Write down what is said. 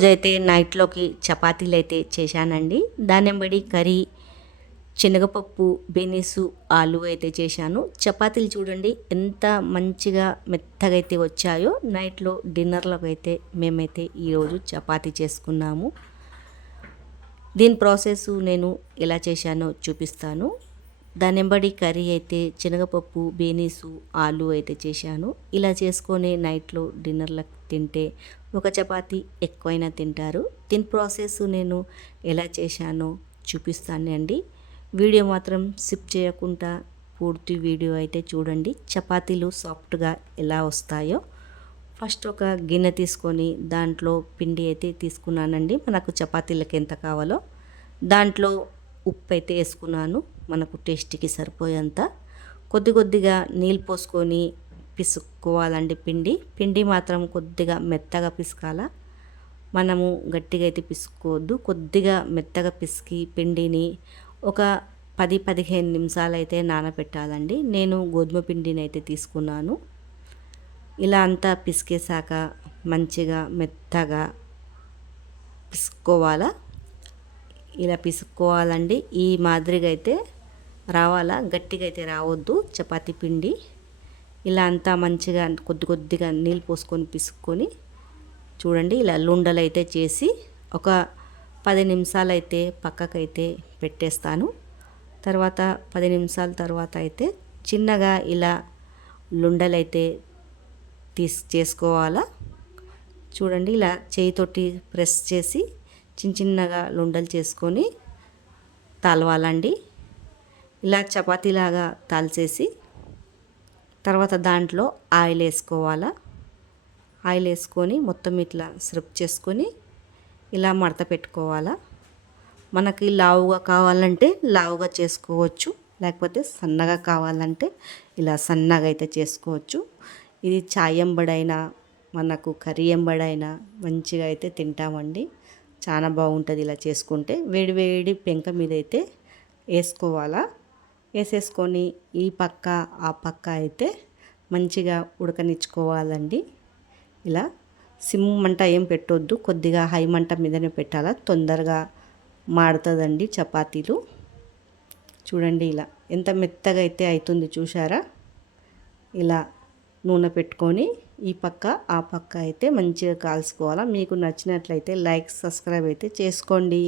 రోజైతే నైట్లోకి చపాతీలు అయితే చేశానండి. దానిమ్మడి కర్రీ, శనగపప్పు, బెనీసు, ఆలు అయితే చేశాను. చపాతీలు చూడండి ఎంత మంచిగా మెత్తగా అయితే వచ్చాయో. నైట్లో డిన్నర్లోకి అయితే మేమైతే ఈరోజు చపాతీ చేసుకున్నాము. దీని ప్రాసెస్ నేను ఎలా చేశానో చూపిస్తాను. దానిమ్మడి కర్రీ అయితే శనగపప్పు, బేనీసు, ఆలు అయితే చేశాను. ఇలా చేసుకొని నైట్లో డిన్నర్లకు తింటే ఒక చపాతీ ఎక్కువైనా తింటారు. దీని ప్రాసెస్ నేను ఎలా చేశానో చూపిస్తానండి. వీడియో మాత్రం స్కిప్ చేయకుండా పూర్తి వీడియో అయితే చూడండి. చపాతీలు సాఫ్ట్గా ఎలా వస్తాయో. ఫస్ట్ ఒక గిన్నె తీసుకొని దాంట్లో పిండి అయితే తీసుకున్నానండి. మనకు చపాతీలకు ఎంత కావాలో దాంట్లో ఉప్పు అయితే వేసుకున్నాను. మనకు టేస్ట్కి సరిపోయేంత. కొద్దిగా నీళ్ళు పోసుకొని పిసుక్కోవాలండి పిండి మాత్రం కొద్దిగా మెత్తగా పిసకాల. మనము గట్టిగా అయితే పిసుకోవద్దు. కొద్దిగా మెత్తగా పిసికి పిండిని ఒక 10-15 నిమిషాలు అయితే నానబెట్టాలండి. నేను గోధుమ పిండిని అయితే తీసుకున్నాను. ఇలా అంతా పిసికేసాక మంచిగా మెత్తగా పిసుకోవాలా. ఇలా పిసుక్కోవాలండి. ఈ మాదిరిగా అయితే రావాలా, గట్టిగా అయితే రావద్దు చపాతీ పిండి. ఇలా అంతా మంచిగా కొద్దిగా నీళ్ళు పోసుకొని పిసుక్కొని చూడండి. ఇలా లుండలు అయితే చేసి ఒక 10 నిమిషాలు అయితే పక్కకైతే పెట్టేస్తాను. తర్వాత 10 నిమిషాల తర్వాత అయితే చిన్నగా ఇలా లుండలు అయితే చేసుకోవాలా. చూడండి ఇలా చేయితోటి ప్రెస్ చేసి చిన్నగా లుండలు చేసుకొని తాలవాలండి. ఇలా చపాతీలాగా తాల్చేసి తర్వాత దాంట్లో ఆయిల్ వేసుకోవాలా. ఆయిల్ వేసుకొని మొత్తం ఇట్లా స్ప్రెడ్ చేసుకొని ఇలా మడత పెట్టుకోవాలా. మనకి లావుగా కావాలంటే లావుగా చేసుకోవచ్చు, లేకపోతే సన్నగా కావాలంటే ఇలా సన్నగా అయితే చేసుకోవచ్చు. ఇది చాయ్ ఎంబడైనా మనకు కర్రీ ఎంబడైనా మంచిగా అయితే తింటామండి. చాలా బాగుంటుంది ఇలా చేసుకుంటే. వేడి పెంక మీద అయితే వేసుకోవాలా. వేసేసుకొని ఈ పక్క ఆ పక్క అయితే మంచిగా ఉడకనిచ్చుకోవాలండి. ఇలా సిమ్ మంట ఏం పెట్టొద్దు, కొద్దిగా హై మంట మీదనే పెట్టాలా. తొందరగా మాడుతుందండి చపాతీలు. చూడండి ఇలా ఎంత మెత్తగా అయితే అవుతుంది చూసారా. ఇలా నూనె పెట్టుకొని ఈ పక్క ఆ పక్క అయితే మంచిగా కాల్చుకోవాలా. మీకు నచ్చినట్లయితే లైక్, సబ్స్క్రైబ్ అయితే చేసుకోండి.